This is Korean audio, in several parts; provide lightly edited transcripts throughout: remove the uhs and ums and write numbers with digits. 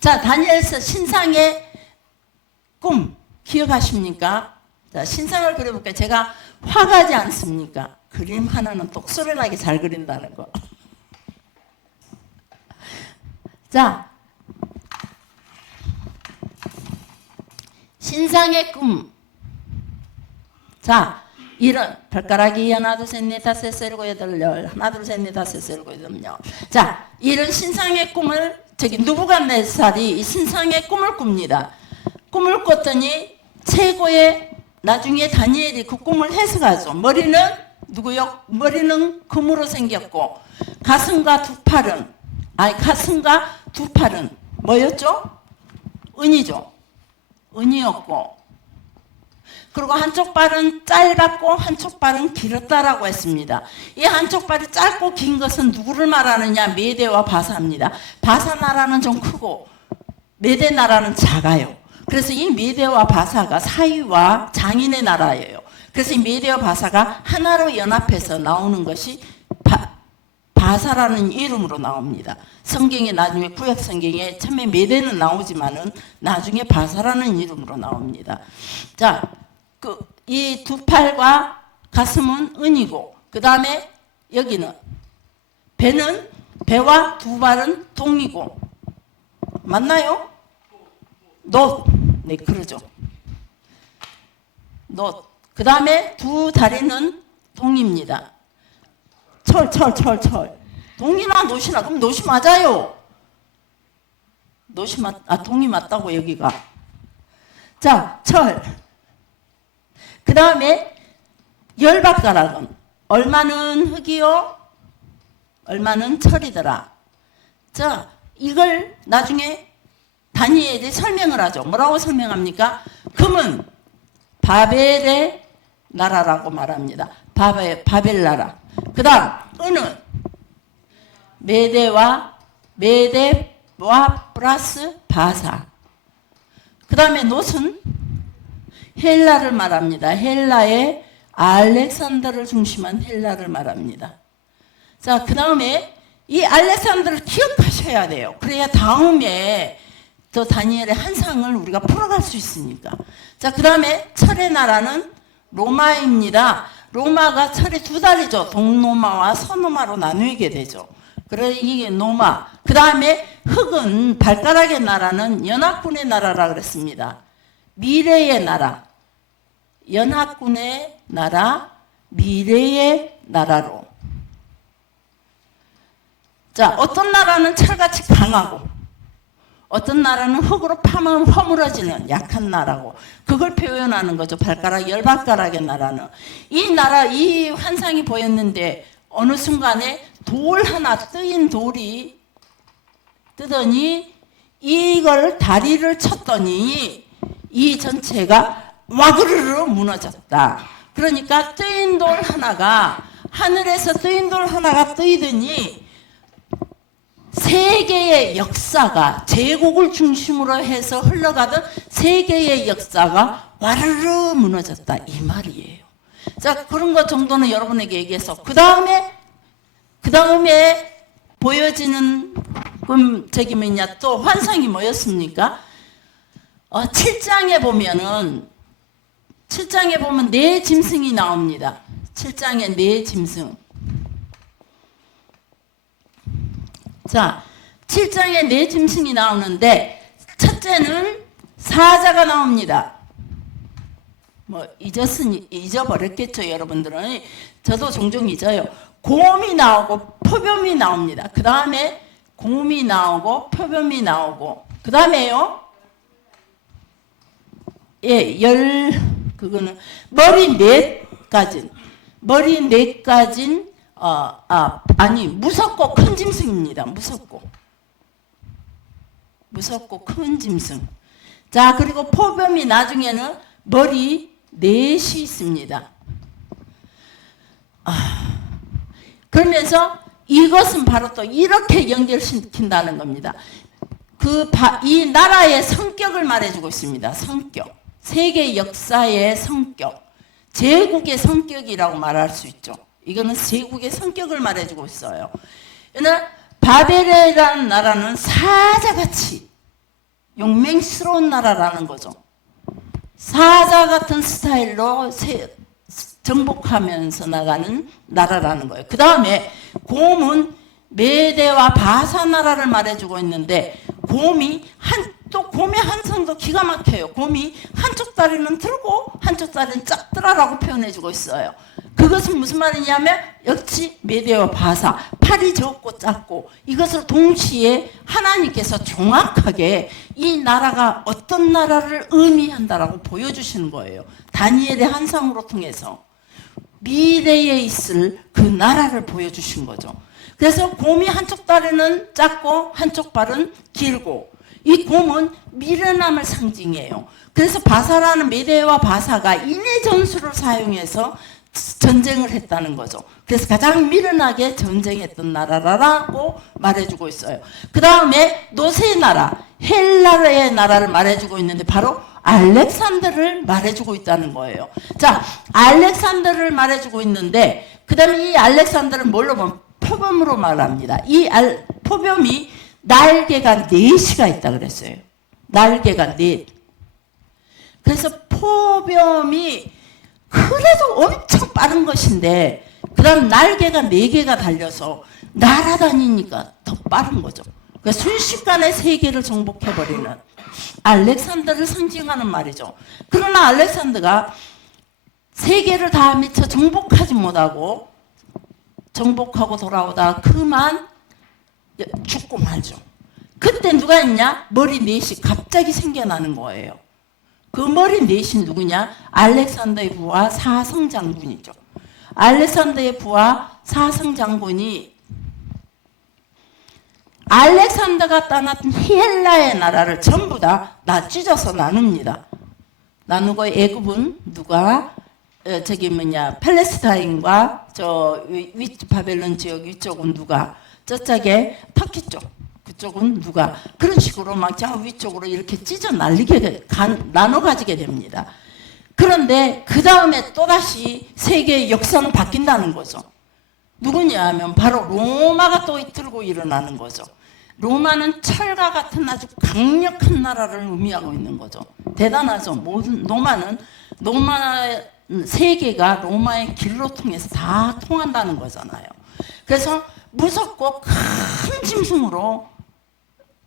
자, 다니엘서 신상의 꿈 기억하십니까? 자, 신상을 그려볼게요. 제가 화가지 않습니까? 그림 하나는 똑소리 나게 잘 그린다는 거. 자, 신상의 꿈. 자, 이런 발가락이 하나 둘셋넷 다섯 일곱 여덟 열 하나 둘셋넷 다섯 일곱 여덟 열. 자, 이런 신상의 꿈을 누부갓네살이 이 신상의 꿈을 꿉니다. 꿈을 꿨더니 최고의 나중에 다니엘이 그 꿈을 해석하죠. 머리는 누구요? 머리는 금으로 생겼고 가슴과 두 팔은 뭐였죠? 은이죠. 은이었고 그리고 한쪽 발은 짧았고 한쪽 발은 길었다라고 했습니다. 이 한쪽 발이 짧고 긴 것은 누구를 말하느냐? 메대와 바사입니다. 바사 나라는 좀 크고 메대 나라는 작아요. 그래서 이 메대와 바사가 사위와 장인의 나라예요. 그래서 이 메대와 바사가 하나로 연합해서 나오는 것이 바사라는 이름으로 나옵니다. 성경에 나중에 구약 성경에 처음에 메대는 나오지만은 나중에 바사라는 이름으로 나옵니다. 자, 이 두 팔과 가슴은 은이고 그 다음에 여기는 배와 두 발은 동이고 맞나요? 놋. 네, 그러죠. 놋. 그 다음에 두 다리는 동입니다. 철. 동이나 놋이나 그럼 놋이 맞아요. 동이 맞다고 여기가. 자, 철. 그 다음에 열발가락은 얼마는 흙이요? 얼마는 철이더라. 자, 이걸 나중에 다니엘이 설명을 하죠. 뭐라고 설명합니까? 금은 바벨의 나라라고 말합니다. 바벨 나라. 그 다음 은은 메대와 플러스 바사. 그 다음에 놋은 헬라를 말합니다. 헬라의 알렉산더를 중심한 헬라를 말합니다. 자, 그 다음에 이 알렉산더를 기억하셔야 돼요. 그래야 다음에 또 다니엘의 한상을 우리가 풀어갈 수 있으니까. 자, 그 다음에 철의 나라는 로마입니다. 로마가 철이 두 다리죠. 동로마와 서로마로 나누게 되죠. 그래 이게 로마. 그 다음에 흑은 발가락의 나라는 연합군의 나라라 그랬습니다. 미래의 나라. 연합군의 나라, 미래의 나라로. 자, 어떤 나라는 철같이 강하고 어떤 나라는 흙으로 파면 허물어지는 약한 나라고 그걸 표현하는 거죠. 열발가락의 나라는. 이 나라, 이 환상이 보였는데 어느 순간에 돌 하나 뜨인 돌이 뜨더니 이걸 다리를 쳤더니 이 전체가 와그르르 무너졌다. 그러니까 뜨인 돌 하나가 하늘에서 뜨인 돌 하나가 뜨이더니 세계의 역사가 제국을 중심으로 해서 흘러가던 세계의 역사가 와르르 무너졌다 이 말이에요. 자, 그런 것 정도는 여러분에게 얘기해서 그 다음에 보여지는 또 환상이 뭐였습니까? 7장에 보면 네 짐승이 나옵니다. 7장에 네 짐승. 자, 7장에 네 짐승이 나오는데 첫째는 사자가 나옵니다. 뭐 잊어버렸겠죠, 여러분들은. 저도 종종 잊어요. 곰이 나오고 표범이 나옵니다. 그 다음에 곰이 나오고 표범이 나오고 그 다음에요. 그거는 머리 네 가진 무섭고 큰 짐승입니다. 무섭고 큰 짐승. 자, 그리고 표범이 나중에는 머리 넷이 있습니다. 그러면서 이것은 바로 또 이렇게 연결시킨다는 겁니다. 이 나라의 성격을 말해주고 있습니다. 성격. 세계 역사의 성격. 제국의 성격이라고 말할 수 있죠. 이거는 제국의 성격을 말해주고 있어요. 바벨이라는 나라는 사자같이 용맹스러운 나라라는 거죠. 사자 같은 스타일로 정복하면서 나가는 나라라는 거예요. 그 다음에 곰은 메대와 바사 나라를 말해주고 있는데 곰의 한성도 기가 막혀요. 곰이 한쪽 다리는 들고 한쪽 다리는 짝더라라고 표현해주고 있어요. 그것은 무슨 말이냐면 역시 메대와 바사, 팔이 적고 작고 이것을 동시에 하나님께서 정확하게 이 나라가 어떤 나라를 의미한다라고 보여주시는 거예요. 다니엘의 환상으로 통해서 미래에 있을 그 나라를 보여주신 거죠. 그래서 곰이 한쪽 다리는 작고 한쪽 발은 길고 이 곰은 미련함을 상징해요. 그래서 바사라는 메대와 바사가 인의 전술을 사용해서 전쟁을 했다는 거죠. 그래서 가장 미련하게 전쟁했던 나라라고 말해주고 있어요. 그 다음에 노세 나라, 헬라의 나라를 말해주고 있는데 바로 알렉산더를 말해주고 있다는 거예요. 자, 알렉산더를 말해주고 있는데 그 다음에 이 알렉산더를 뭘로 보면 표범으로 말합니다. 이 표범이 날개가 4시가 있다 그랬어요. 날개가 4. 그래서 표범이 그래도 엄청 빠른 것인데 그 다음 날개가 4개가 달려서 날아다니니까 더 빠른 거죠. 그러니까 순식간에 세계를 정복해버리는 알렉산더를 상징하는 말이죠. 그러나 알렉산더가 세계를 다 미처 정복하지 못하고 정복하고 돌아오다 그만 죽고 말죠. 그때 누가 있냐? 머리 넷이 갑자기 생겨나는 거예요. 그 머리 넷이 누구냐? 알렉산더의 부하 사성장군이죠. 알렉산더의 부하 사성장군이 알렉산더가 떠났던 헬라의 나라를 전부 다 찢어서 나눕니다. 나누고 애굽은 누가 팔레스타인과 바벨론 지역 위쪽은 누가 저쪽에 터키 쪽 그쪽은 누가 그런 식으로 막 저 위쪽으로 이렇게 찢어 날리게 나눠 가지게 됩니다. 그런데 그 다음에 또다시 세계의 역사는 바뀐다는 거죠. 누구냐 하면 바로 로마가 또 들고 일어나는 거죠. 로마는 철과 같은 아주 강력한 나라를 의미하고 있는 거죠. 대단하죠. 모든 세계가 로마의 길로 통해서 다 통한다는 거잖아요. 그래서 무섭고 큰 짐승으로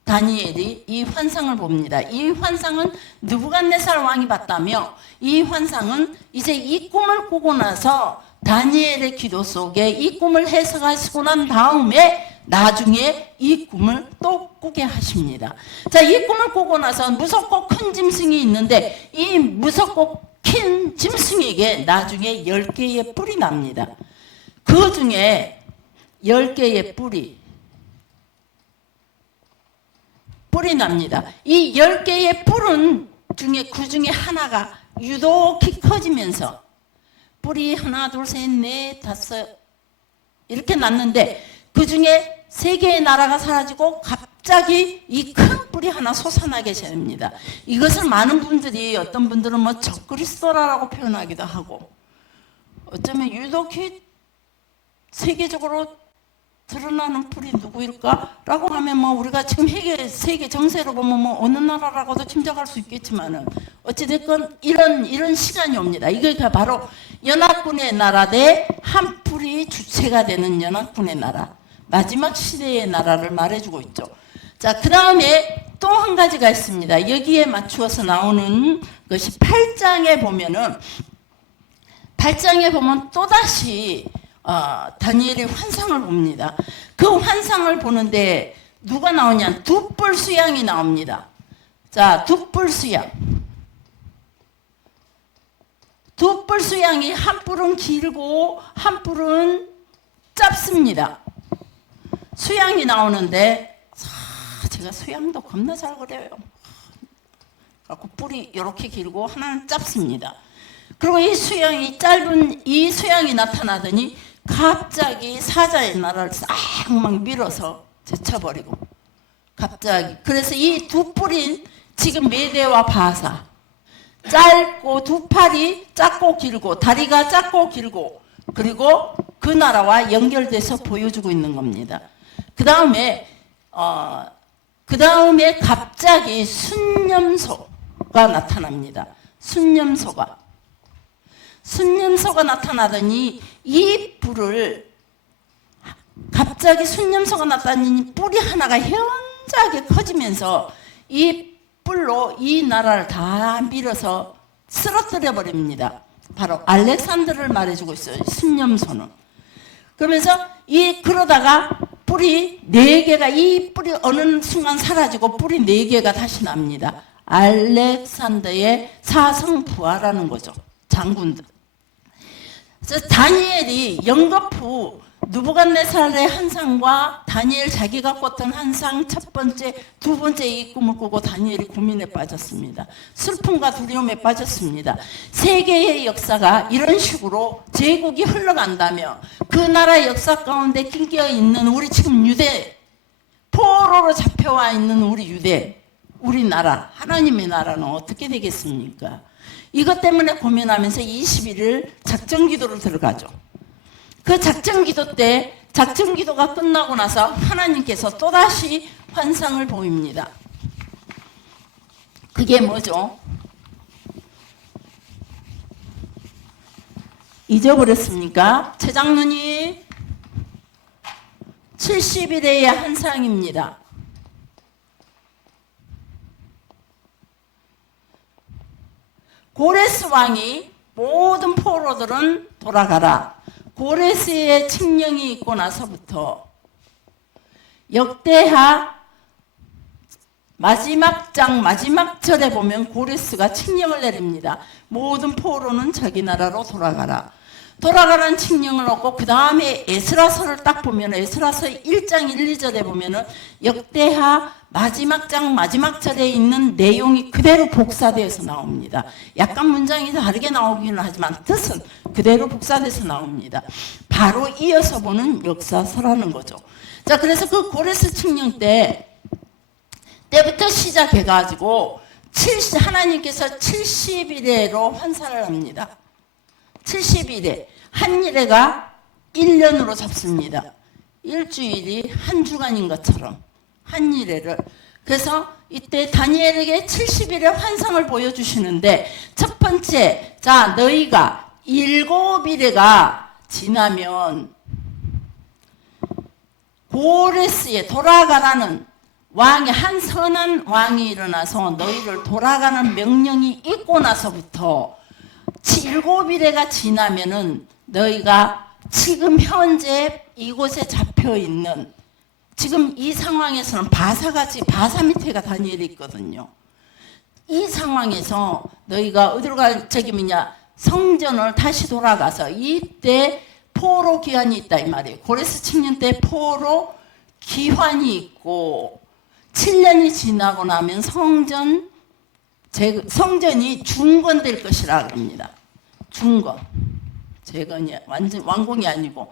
다니엘이 이 환상을 봅니다. 이 환상은 느부갓네살 왕이 봤다며 이 환상은 이제 이 꿈을 꾸고 나서 다니엘의 기도 속에 이 꿈을 해석하시고 난 다음에 나중에 이 꿈을 또 꾸게 하십니다. 자, 이 꿈을 꾸고 나서 무섭고 큰 짐승이 있는데 이 무섭고 큰 짐승에게 나중에 10개의 뿔이 납니다. 그 중에 10개의 뿔이 납니다. 이 10개의 뿔은 그 중에 하나가 유독히 커지면서 뿔이 하나, 둘, 셋, 넷, 다섯 이렇게 났는데 그 중에 3개의 나라가 사라지고 갑자기 이 큰 뿔이 하나 솟아나게 됩니다. 이것을 많은 분들이 어떤 분들은 뭐 적그리스도라고 표현하기도 하고 어쩌면 유독히 세계적으로 드러나는 뿔이 누구일까? 라고 하면 뭐 우리가 지금 세계 정세로 보면 뭐 어느 나라라고도 짐작할 수 있겠지만은 어찌됐건 이런 시간이 옵니다. 이게 바로 연합군의 나라 대 한 뿔이 주체가 되는 연합군의 나라. 마지막 시대의 나라를 말해주고 있죠. 자, 그 다음에 또 한 가지가 있습니다. 여기에 맞추어서 나오는 것이 8장에 보면 또다시 다니엘이 환상을 봅니다. 그 환상을 보는데 누가 나오냐? 두 뿔 수양이 나옵니다. 자, 두 뿔 수양. 두 뿔 수양이 한 뿔은 길고 한 뿔은 짧습니다. 수양이 나오는데 제가 수양도 겁나 잘 그려요. 뿔이 이렇게 길고 하나는 짧습니다. 그리고 이 수양이 나타나더니 갑자기 사자의 나라를 싹 막 밀어서 제쳐버리고 갑자기 그래서 이 두 뿔인 지금 메대와 바사 짧고 두 팔이 작고 길고 다리가 작고 길고 그리고 그 나라와 연결돼서 보여주고 있는 겁니다. 그 다음에 그 다음에 갑자기 순념소가 나타납니다. 순념소가 나타나더니 이 뿔을 갑자기 순념소가 나타나니 뿔이 하나가 현저하게 커지면서 이 뿔로 이 나라를 다 밀어서 쓰러뜨려 버립니다. 바로 알렉산더를 말해주고 있어요. 순념소는. 그러면서 그러다가 뿔이 4개가 이 뿔이 어느 순간 사라지고 뿔이 4개가 다시 납니다. 알렉산더의 사성부하라는 거죠. 장군들. 그래서 다니엘이 영거푸 느부갓네살의 환상과 다니엘 자기가 꿨던 환상 첫 번째, 두 번째 이 꿈을 꾸고 다니엘이 고민에 빠졌습니다. 슬픔과 두려움에 빠졌습니다. 세계의 역사가 이런 식으로 제국이 흘러간다며 그 나라 역사 가운데 끼어 있는 우리 지금 유대, 포로로 잡혀와 있는 우리 유대, 우리나라, 하나님의 나라는 어떻게 되겠습니까? 이것 때문에 고민하면서 21일 작정기도를 들어가죠. 그 작정기도 때 작정기도가 끝나고 나서 하나님께서 또다시 환상을 보입니다. 그게 뭐죠? 잊어버렸습니까? 최장로님 70일의 환상입니다. 고레스 왕이 모든 포로들은 돌아가라. 고레스의 칙령이 있고 나서부터 역대하 마지막 장 마지막 절에 보면 고레스가 칙령을 내립니다. 모든 포로는 자기 나라로 돌아가라. 돌아가라는 칙령을 얻고 그 다음에 에스라서를 딱 보면 에스라서 1장 1, 2절에 보면은 역대하 마지막 장 마지막 절에 있는 내용이 그대로 복사되어서 나옵니다. 약간 문장이 다르게 나오기는 하지만 뜻은 그대로 복사돼서 나옵니다. 바로 이어서 보는 역사서라는 거죠. 자, 그래서 그 고레스 칙령 때부터 시작해가지고 하나님께서 70일에로 환산을 합니다. 70일에 한 일회가 1년으로 잡습니다. 일주일이 한 주간인 것처럼 한 일회를. 그래서 이때 다니엘에게 70일의 환상을 보여주시는데 첫 번째, 자 너희가 7일회가 지나면 고레스에 돌아가라는 왕이 한 선한 왕이 일어나서 너희를 돌아가는 명령이 있고 나서부터 7일회가 지나면은 너희가 지금 현재 이곳에 잡혀 있는 지금 이 상황에서는 바사 밑에가 다니엘이 있거든요. 이 상황에서 너희가 어디로 갈 책임이냐? 성전을 다시 돌아가서 이때 포로 기한이 있다 이 말이에요. 고레스 칙령 때 포로 기한이 있고 7년이 지나고 나면 성전이 중건될 것이라 합니다. 중건. 재건이 완전 완공이 아니고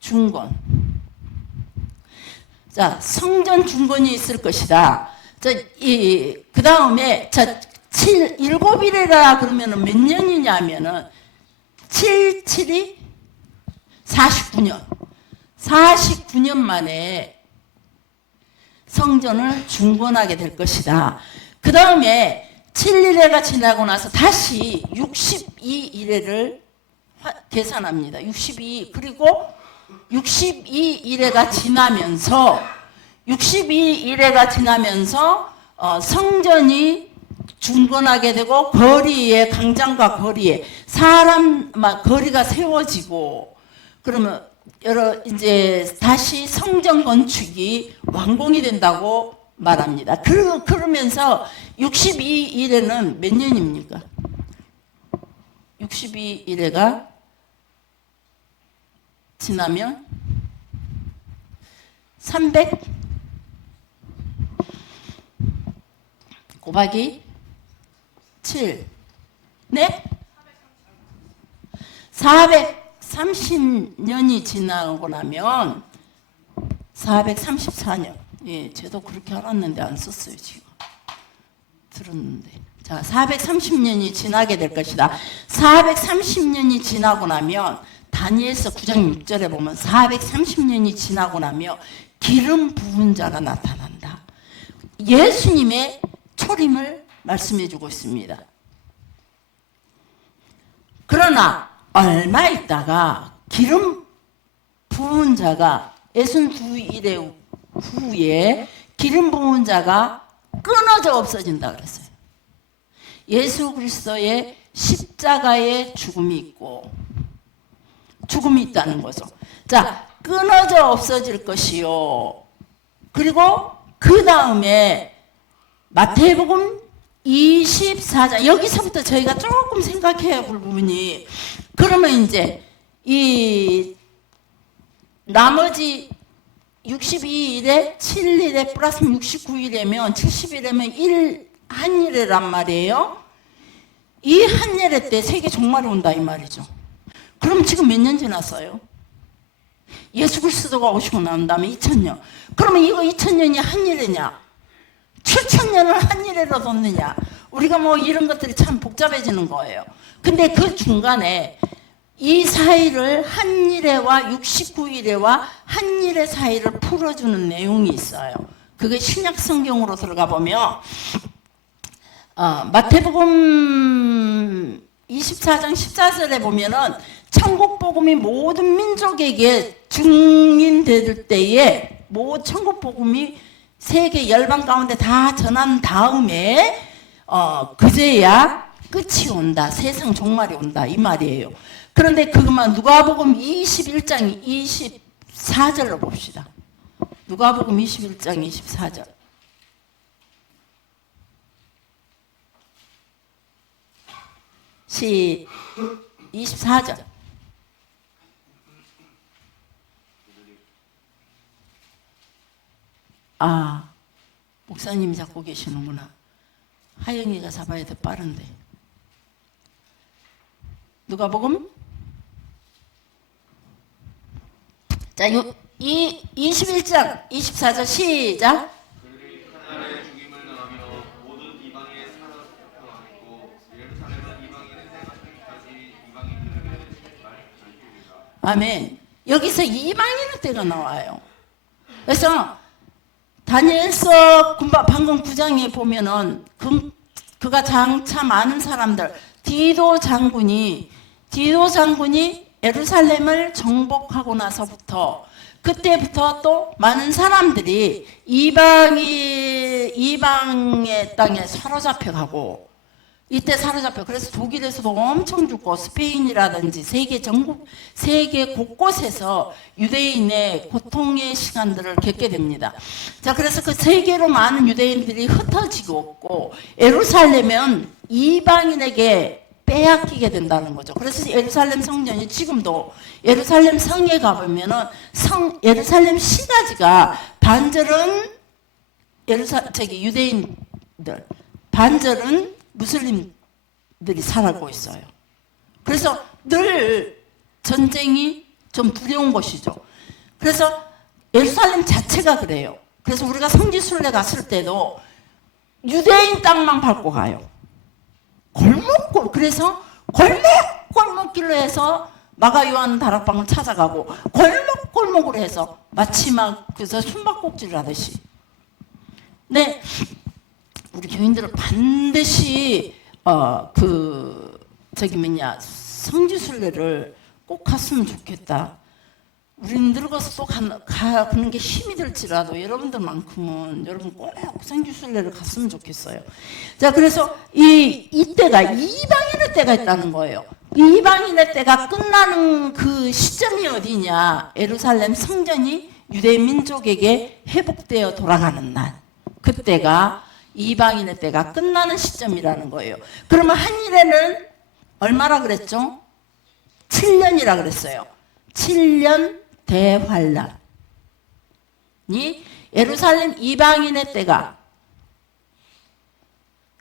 중건. 자, 성전 중건이 있을 것이다. 자, 그 다음에, 자, 7일이라 그러면은 몇 년이냐면은, 7이 49년. 49년 만에 성전을 중건하게 될 것이다. 그 다음에 7일회가 지나고 나서 다시 62일회를 계산합니다. 62, 그리고 62일회가 지나면서 62일회가 지나면서 성전이 중건하게 되고 거리에 광장과 거리에 거리가 세워지고 그러면 이제 다시 성전 건축이 완공이 된다고 말합니다. 그러면서 62일회는 몇 년입니까? 62일회가 지나면 300 곱하기 7 네? 430년이 지나고 나면 434년 예, 저도 그렇게 알았는데 안 썼어요 지금 들었는데 자 430년이 지나게 될 것이다. 430년이 지나고 나면 다니엘서 9장 6절에 보면 430년이 지나고 나면 기름 부은 자가 나타난다. 예수님의 초림을 말씀해 주고 있습니다. 그러나 얼마 있다가 기름 부은 자가 62일의 후에 기름 부은 자가 끊어져 없어진다 그랬어요. 예수 그리스도의 십자가의 죽음이 있고 죽음이 있다는 거죠. 자, 끊어져 없어질 것이요. 그리고 그 다음에 마태복음 24장, 여기서부터 저희가 조금 생각해야 볼 부분이, 그러면 이제 이 나머지 62일에 7일에 플러스 69일이면 70일이면 한일이란 말이에요. 이 한일의 때 세계 종말이 온다 이 말이죠. 그럼 지금 몇 년 지났어요? 예수 그리스도가 오시고 난 다음에 2000년. 그러면 이거 2000년이 한일이냐? 7000년을 한일에로 뒀느냐? 우리가 뭐 이런 것들이 참 복잡해지는 거예요. 근데 그 중간에 이 사이를 한일회와 69일회와 한일회 사이를 풀어주는 내용이 있어요. 그게 신약 성경으로 들어가 보면 마태복음 24장 14절에 보면은 천국 복음이 모든 민족에게 증인될 때에 천국 복음이 세계 열방 가운데 다 전한 다음에 그제야 끝이 온다. 세상 종말이 온다. 이 말이에요. 그런데 그것만 누가복음 21장 24절로 봅시다. 누가복음 21장 24절. 시 24절. 아, 목사님이 잡고 계시는구나. 하영이가 잡아야 더 빠른데. 누가복음? 자, 이 21장 24절 시작. 그들이 하나님의 죽임을 당하며 모든 이방에 사로잡히고 예루살렘은 이방인의 때까지 이방인들에게 말하리라. 아멘. 여기서 이방인의 때가 나와요. 그래서 다니엘서 방금 9장에 보면은 그가 장차 많은 사람들 디도 장군이 예루살렘을 정복하고 나서부터 그때부터 또 많은 사람들이 이방의 땅에 사로잡혀 가고 이때 사로잡혀 그래서 독일에서도 엄청 죽고 스페인이라든지 세계 곳곳에서 유대인의 고통의 시간들을 겪게 됩니다. 자, 그래서 그 세계로 많은 유대인들이 흩어지고 예루살렘은 이방인에게 빼앗기게 된다는 거죠. 그래서 예루살렘 성전이 지금도 예루살렘 성에 가보면은 예루살렘 시가지가 반절은 유대인들, 반절은 무슬림들이 살고 있어요. 그래서 늘 전쟁이 좀 두려운 것이죠. 그래서 예루살렘 자체가 그래요. 그래서 우리가 성지순례 갔을 때도 유대인 땅만 밟고 가요. 그래서 골목길로 해서 마가 요한 다락방을 찾아가고 골목골목으로 해서 마치 막 그래서 숨바꼭질을 하듯이. 네, 우리 교인들은 반드시 성지순례를 꼭 갔으면 좋겠다. 우리는 늙어서 또 가는 게 힘이 들지라도 여러분들만큼은 여러분 꼭 성지순례를 갔으면 좋겠어요. 자, 그래서 이때가 이방인의 때가 있다는 거예요. 이방인의 때가 끝나는 그 시점이 어디냐? 예루살렘 성전이 유대 민족에게 회복되어 돌아가는 날. 그때가 이방인의 때가 끝나는 시점이라는 거예요. 그러면 한일에는 얼마라 그랬죠? 7년이라 그랬어요. 7년 대환란이 예루살렘 이방인의 때가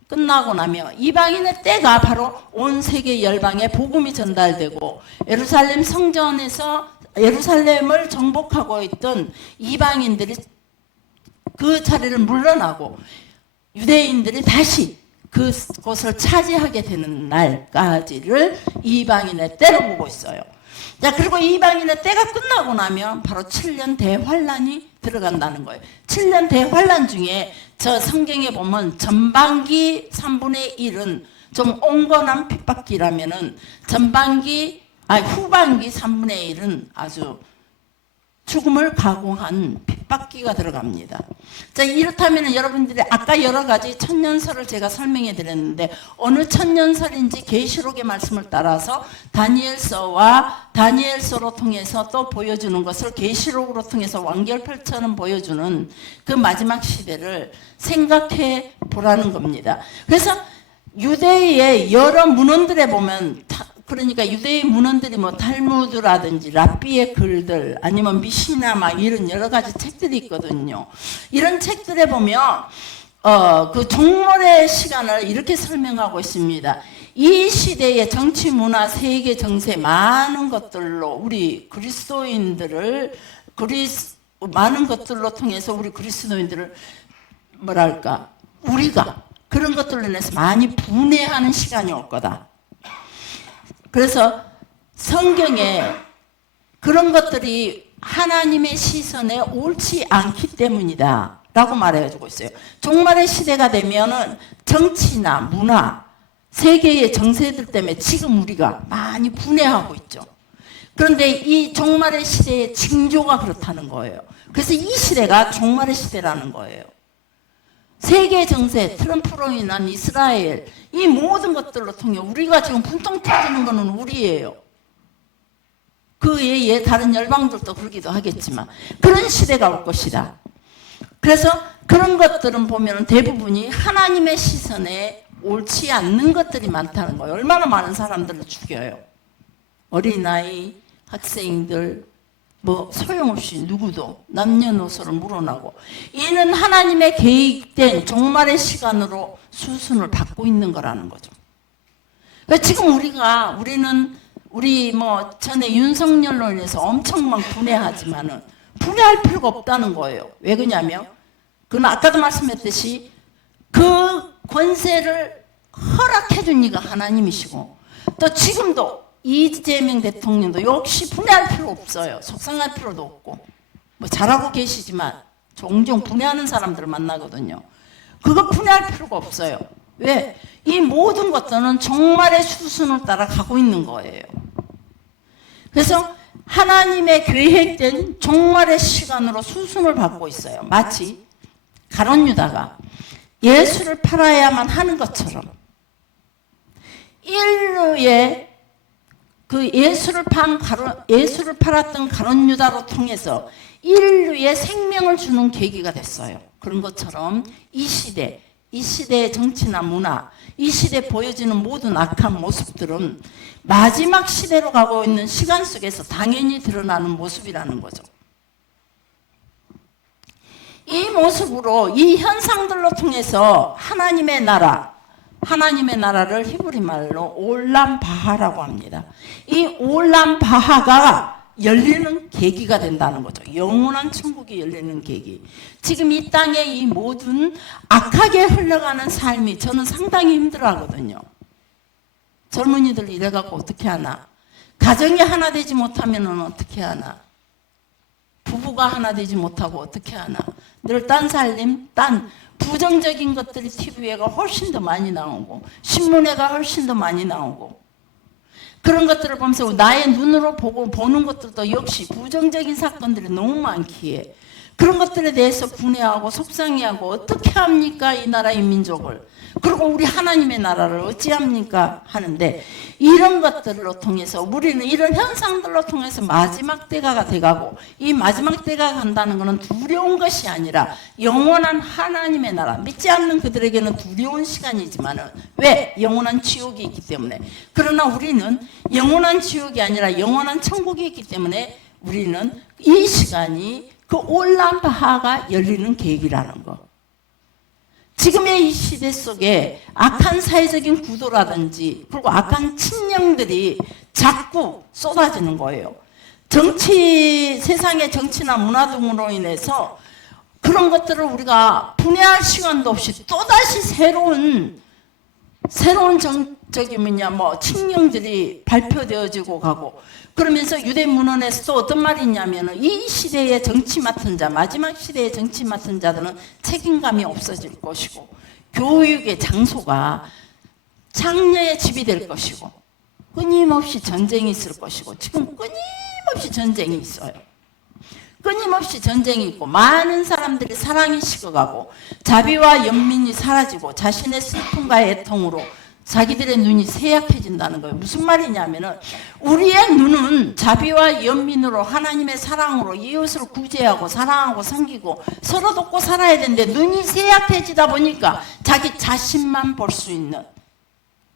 끝나고 나면 이방인의 때가 바로 온 세계 열방에 복음이 전달되고 예루살렘 성전에서 예루살렘을 정복하고 있던 이방인들이 그 자리를 물러나고 유대인들이 다시 그곳을 차지하게 되는 날까지를 이방인의 때로 보고 있어요. 자, 그리고 이방인의 때가 끝나고 나면 바로 7년 대환란이 들어간다는 거예요. 7년 대환란 중에 저 성경에 보면 전반기 3분의 1은 좀 온건한 핍박기라면은 후반기 3분의 1은 아주 죽음을 각오한 핍박기가 들어갑니다. 자, 이렇다면 여러분들이 아까 여러 가지 천년설을 제가 설명해 드렸는데 어느 천년설인지 계시록의 말씀을 따라서 다니엘서로 통해서 또 보여주는 것을 계시록으로 통해서 완결편처럼 보여주는 그 마지막 시대를 생각해 보라는 겁니다. 그래서 유대의 여러 문헌들에 보면 그러니까 유대의 문헌들이 뭐 탈무드라든지 랍비의 글들 아니면 미시나 막 이런 여러 가지 책들이 있거든요. 이런 책들에 보면 그 종말의 시간을 이렇게 설명하고 있습니다. 이 시대의 정치, 문화, 세계 정세 많은 것들로 우리 그리스도인들을 많은 것들로 통해서 우리 그리스도인들을 뭐랄까 우리가 그런 것들로 인해서 많이 분해하는 시간이 올 거다. 그래서 성경에 그런 것들이 하나님의 시선에 옳지 않기 때문이다 라고 말해가지고 있어요. 종말의 시대가 되면은 정치나 문화, 세계의 정세들 때문에 지금 우리가 많이 분해하고 있죠. 그런데 이 종말의 시대의 징조가 그렇다는 거예요. 그래서 이 시대가 종말의 시대라는 거예요. 세계 정세, 트럼프로 인한 이스라엘, 이 모든 것들로 통해 우리가 지금 분통 터지는 것은 우리예요. 그 외에 다른 열방들도 그러기도 하겠지만 그런 시대가 올 것이다. 그래서 그런 것들은 보면 대부분이 하나님의 시선에 옳지 않는 것들이 많다는 거예요. 얼마나 많은 사람들을 죽여요. 어린아이, 학생들, 뭐 소용없이 누구도 남녀노소를 물어나고 이는 하나님의 계획된 종말의 시간으로 수순을 받고 있는 거라는 거죠. 그러니까 지금 우리 뭐 전에 윤석열로 인해서 엄청 막 분해하지만은 분해할 필요가 없다는 거예요. 왜 그러냐면 그건 아까도 말씀했듯이 그 권세를 허락해 준 이가 하나님이시고 또 지금도 이재명 대통령도 역시 분해할 필요 없어요. 속상할 필요도 없고 뭐 잘하고 계시지만 종종 분해하는 사람들을 만나거든요. 그거 분해할 필요가 없어요. 왜? 이 모든 것들은 종말의 수순을 따라 가고 있는 거예요. 그래서 하나님의 계획된 종말의 시간으로 수순을 밟고 있어요. 마치 가룟 유다가 예수를 팔아야만 하는 것처럼 인류의 그 예수를 팔았던 가룟 유다로 통해서 인류의 생명을 주는 계기가 됐어요. 그런 것처럼 이 시대의 정치나 문화, 이 시대에 보여지는 모든 악한 모습들은 마지막 시대로 가고 있는 시간 속에서 당연히 드러나는 모습이라는 거죠. 이 모습으로 이 현상들로 통해서 하나님의 나라를 히브리 말로 올람바하라고 합니다. 이 올람바하가 열리는 계기가 된다는 거죠. 영원한 천국이 열리는 계기. 지금 이 땅에 이 모든 악하게 흘러가는 삶이 저는 상당히 힘들어하거든요. 젊은이들 이래갖고 어떻게 하나? 가정이 하나 되지 못하면 어떻게 하나? 부부가 하나 되지 못하고 어떻게 하나? 늘 딴살림, 부정적인 것들이 TV에가 훨씬 더 많이 나오고 신문에가 훨씬 더 많이 나오고 그런 것들을 보면서 나의 눈으로 보는 것들도 역시 부정적인 사건들이 너무 많기에 그런 것들에 대해서 분해하고 속상해하고 어떻게 합니까 이 나라의 민족을 그리고 우리 하나님의 나라를 어찌합니까 하는데 이런 것들로 통해서 우리는 이런 현상들로 통해서 마지막 때가 돼가고 이 마지막 때가 간다는 것은 두려운 것이 아니라 영원한 하나님의 나라 믿지 않는 그들에게는 두려운 시간이지만은 왜? 영원한 지옥이 있기 때문에 그러나 우리는 영원한 지옥이 아니라 영원한 천국이 있기 때문에 우리는 이 시간이 그 올람바하가 열리는 계기라는 거. 지금의 이 시대 속에 악한 사회적인 구도라든지 그리고 악한 친령들이 자꾸 쏟아지는 거예요. 세상의 정치나 문화 등으로 인해서 그런 것들을 우리가 분해할 시간도 없이 또다시 새로운 새로운 저기 뭐냐 뭐 칙령들이 발표되어지고 가고 그러면서 유대 문헌에서도 어떤 말이 있냐면은 이 시대의 정치 맡은 자, 마지막 시대의 정치 맡은 자들은 책임감이 없어질 것이고 교육의 장소가 장녀의 집이 될 것이고 끊임없이 전쟁이 있을 것이고 지금 끊임없이 전쟁이 있어요. 끊임없이 전쟁이 있고 많은 사람들이 사랑이 식어가고 자비와 연민이 사라지고 자신의 슬픔과 애통으로 자기들의 눈이 쇠약해진다는 거예요. 무슨 말이냐면은 우리의 눈은 자비와 연민으로 하나님의 사랑으로 이웃을 구제하고 사랑하고 섬기고 서로 돕고 살아야 되는데 눈이 쇠약해지다 보니까 자기 자신만 볼 수 있는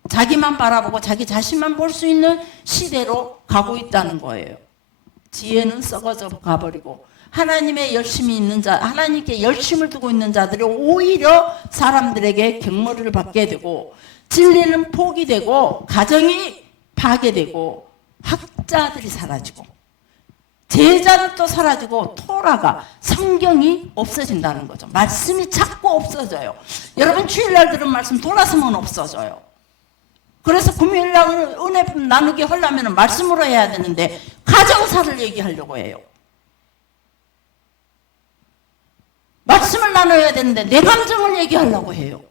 자기만 바라보고 자기 자신만 볼 수 있는 시대로 가고 있다는 거예요. 지혜는 썩어져 가버리고 하나님의 열심이 있는 자, 하나님께 열심을 두고 있는 자들이 오히려 사람들에게 경멸을 받게 되고 진리는 포기되고 가정이 파괴되고 학자들이 사라지고 제자들도 사라지고 토라가 성경이 없어진다는 거죠. 말씀이 자꾸 없어져요. 여러분 주일날 들은 말씀 돌아서면 없어져요. 그래서 금요일날 은혜 나누기 하려면 말씀으로 해야 되는데 가정사를 얘기하려고 해요. 말씀을 나눠야 되는데 내 감정을 얘기하려고 해요.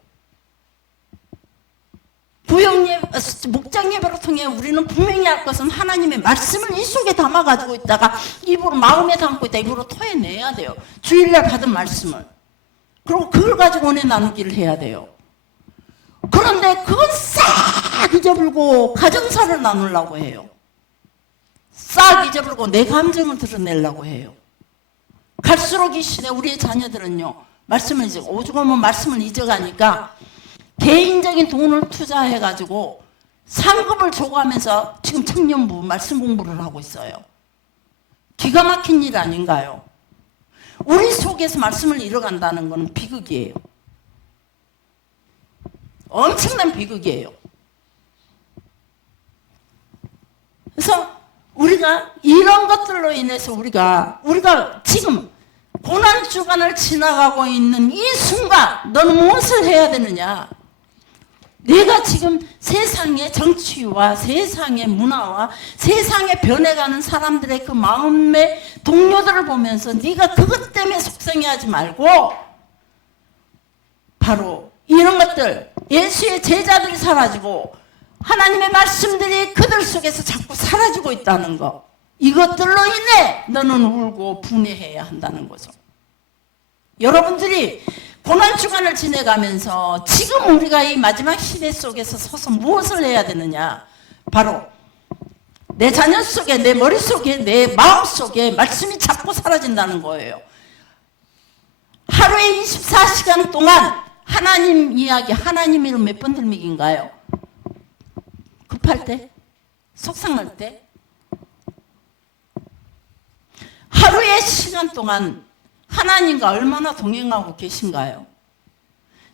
목장 예배를 통해 우리는 분명히 할 것은 하나님의 말씀을 이 속에 담아가지고 있다가 입으로 마음에 담고 있다 입으로 토해내야 돼요. 주일날 받은 말씀을. 그리고 그걸 가지고 은혜 나누기를 해야 돼요. 그런데 그건 싹 잊어버리고 가정사를 나누려고 해요. 싹 잊어버리고 내 감정을 드러내려고 해요. 갈수록 이 시대 우리의 자녀들은요. 말씀을 이제 오죽하면 말씀을 잊어가니까 개인적인 돈을 투자해가지고 상급을 줘가면서 지금 청년부 말씀 공부를 하고 있어요. 기가 막힌 일 아닌가요? 우리 속에서 말씀을 잃어간다는 것은 비극이에요. 엄청난 비극이에요. 그래서 우리가 이런 것들로 인해서 우리가 지금 고난 주간을 지나가고 있는 이 순간 너는 무엇을 해야 되느냐? 내가 지금 세상의 정치와 세상의 문화와 세상에 변해가는 사람들의 그 마음의 동료들을 보면서 네가 그것 때문에 속상해하지 말고 바로 이런 것들 예수의 제자들이 사라지고 하나님의 말씀들이 그들 속에서 자꾸 사라지고 있다는 거 이것들로 인해 너는 울고 분해해야 한다는 거죠. 여러분들이 고난주간을 지내가면서 지금 우리가 이 마지막 시대 속에서 서서 무엇을 해야 되느냐 바로 내 자녀 속에 내 머릿속에 내 마음속에 말씀이 자꾸 사라진다는 거예요. 하루에 24시간 동안 하나님 이야기 하나님 이름 몇 번 들미기인가요? 급할 때? 속상할 때? 하루의 시간 동안 하나님과 얼마나 동행하고 계신가요?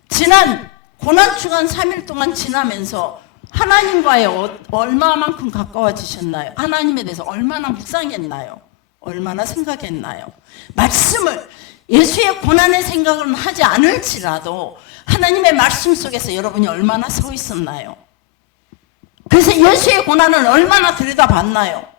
지난 고난주간 3일 동안 지나면서 하나님과의 얼마만큼 가까워지셨나요? 하나님에 대해서 얼마나 묵상했나요? 얼마나 생각했나요? 말씀을 예수의 고난의 생각은 하지 않을지라도 하나님의 말씀 속에서 여러분이 얼마나 서 있었나요? 그래서 예수의 고난을 얼마나 들여다봤나요?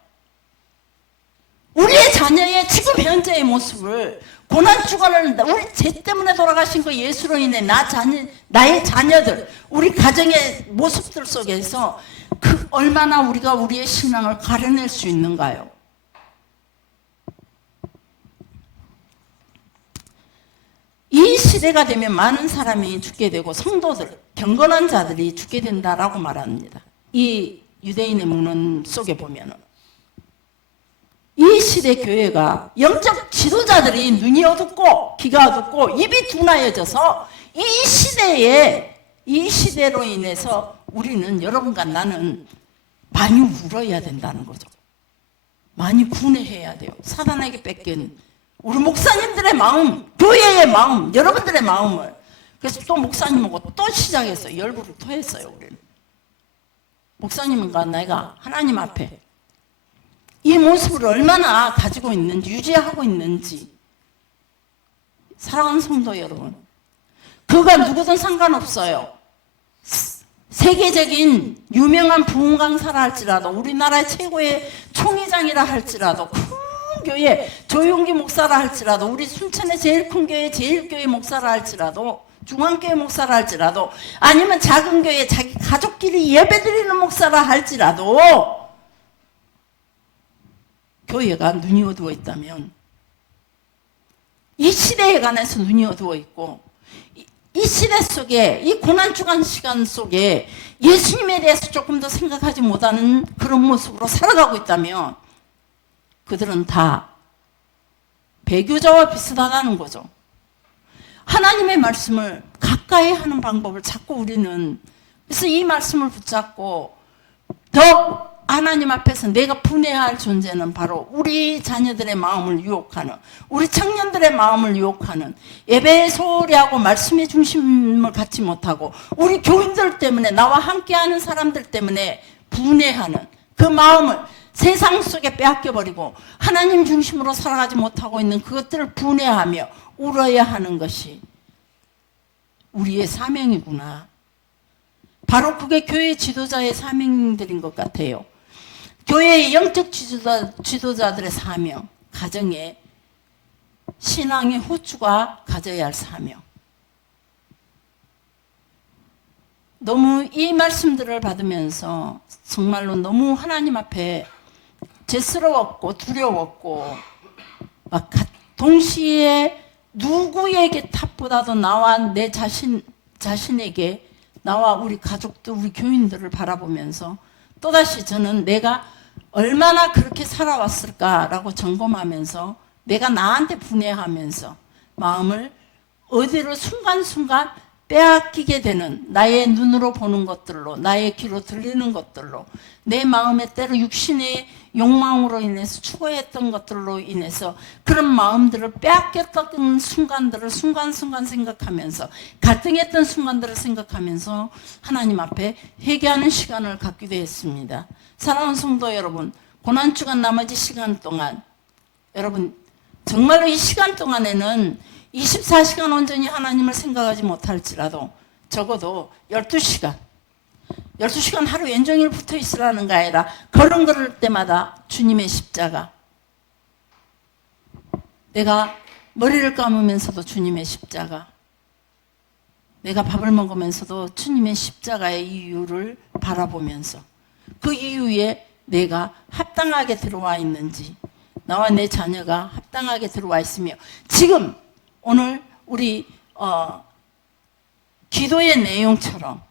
우리의 자녀의 지금 현재의 모습을 고난주간을 우리 죄 때문에 돌아가신 그 예수로 인해 나의 자녀들 우리 가정의 모습들 속에서 그 얼마나 우리가 우리의 신앙을 가려낼 수 있는가요? 이 시대가 되면 많은 사람이 죽게 되고 성도들, 경건한 자들이 죽게 된다라고 말합니다. 이 유대인의 문헌 속에 보면은 이 시대 교회가 영적 지도자들이 눈이 어둡고 귀가 어둡고 입이 둔하여져서 이 시대로 인해서 우리는 여러분과 나는 많이 울어야 된다는 거죠. 많이 분해해야 돼요. 사단에게 뺏긴 우리 목사님들의 마음, 교회의 마음, 여러분들의 마음을. 그래서 또 목사님하고 또 시작했어요. 열불을 토했어요. 우리는. 목사님과 내가 하나님 앞에 이 모습을 얼마나 가지고 있는지, 유지하고 있는지. 사랑하는 성도 여러분, 그가 누구든 상관없어요. 세계적인 유명한 부흥 강사라 할지라도 우리나라의 최고의 총회장이라 할지라도 큰 교회 조용기 목사라 할지라도 우리 순천의 제일 큰 교회 제일교회 목사라 할지라도 중앙교회 목사라 할지라도 아니면 작은 교회 자기 가족끼리 예배드리는 목사라 할지라도 교회가 눈이 어두워 있다면 이 시대에 관해서 눈이 어두워 있고 이 시대 속에 이 고난주간 시간 속에 예수님에 대해서 조금 더 생각하지 못하는 그런 모습으로 살아가고 있다면 그들은 다 배교자와 비슷하다는 거죠. 하나님의 말씀을 가까이 하는 방법을 자꾸 우리는 그래서 이 말씀을 붙잡고 더 하나님 앞에서 내가 분해야 할 존재는 바로 우리 자녀들의 마음을 유혹하는 우리 청년들의 마음을 유혹하는 예배의 소리하고 말씀의 중심을 갖지 못하고 우리 교인들 때문에 나와 함께하는 사람들 때문에 분해하는 그 마음을 세상 속에 빼앗겨버리고 하나님 중심으로 살아가지 못하고 있는 그것들을 분해하며 울어야 하는 것이 우리의 사명이구나. 바로 그게 교회 지도자의 사명들인 것 같아요. 교회의 영적 지도자들의 사명, 가정의 신앙의 호주가 가져야 할 사명. 너무 이 말씀들을 받으면서 정말로 너무 하나님 앞에 죄스러웠고 두려웠고 막 동시에 누구에게 탓보다도 나와 내 자신에게 나와 우리 가족들 우리 교인들을 바라보면서 또다시 저는 내가 얼마나 그렇게 살아왔을까라고 점검하면서 내가 나한테 분해하면서 마음을 어디로 순간순간 빼앗기게 되는 나의 눈으로 보는 것들로 나의 귀로 들리는 것들로 내 마음에 때로 육신의 욕망으로 인해서 추구했던 것들로 인해서 그런 마음들을 빼앗겼던 순간들을 순간순간 생각하면서 갈등했던 순간들을 생각하면서 하나님 앞에 회개하는 시간을 갖기도 했습니다. 사랑하는 성도 여러분, 고난주간 나머지 시간 동안 여러분 정말로 이 시간 동안에는 24시간 온전히 하나님을 생각하지 못할지라도 적어도 12시간 하루 연종일 붙어 있으라는 게 아니라 걸을 때마다 주님의 십자가 내가 머리를 감으면서도 주님의 십자가 내가 밥을 먹으면서도 주님의 십자가의 이유를 바라보면서 그 이유에 내가 합당하게 들어와 있는지 나와 내 자녀가 합당하게 들어와 있으며 지금 오늘 우리 기도의 내용처럼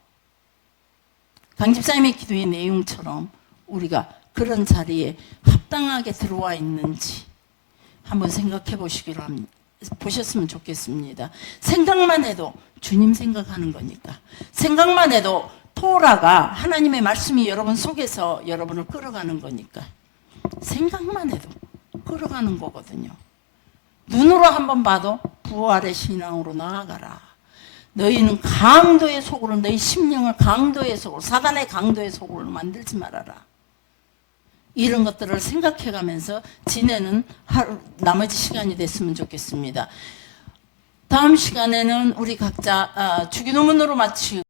강 집사님의 기도의 내용처럼 우리가 그런 자리에 합당하게 들어와 있는지 한번 생각해 보셨으면 좋겠습니다. 생각만 해도 주님 생각하는 거니까 생각만 해도 토라가 하나님의 말씀이 여러분 속에서 여러분을 끌어가는 거니까 생각만 해도 끌어가는 거거든요. 눈으로 한번 봐도 부활의 신앙으로 나아가라. 너희는 강도의 속으로 너희 심령을 강도의 속으로 사단의 강도의 속으로 만들지 말아라. 이런 것들을 생각해가면서 지내는 하루 나머지 시간이 됐으면 좋겠습니다. 다음 시간에는 우리 각자 주기도문으로 마치고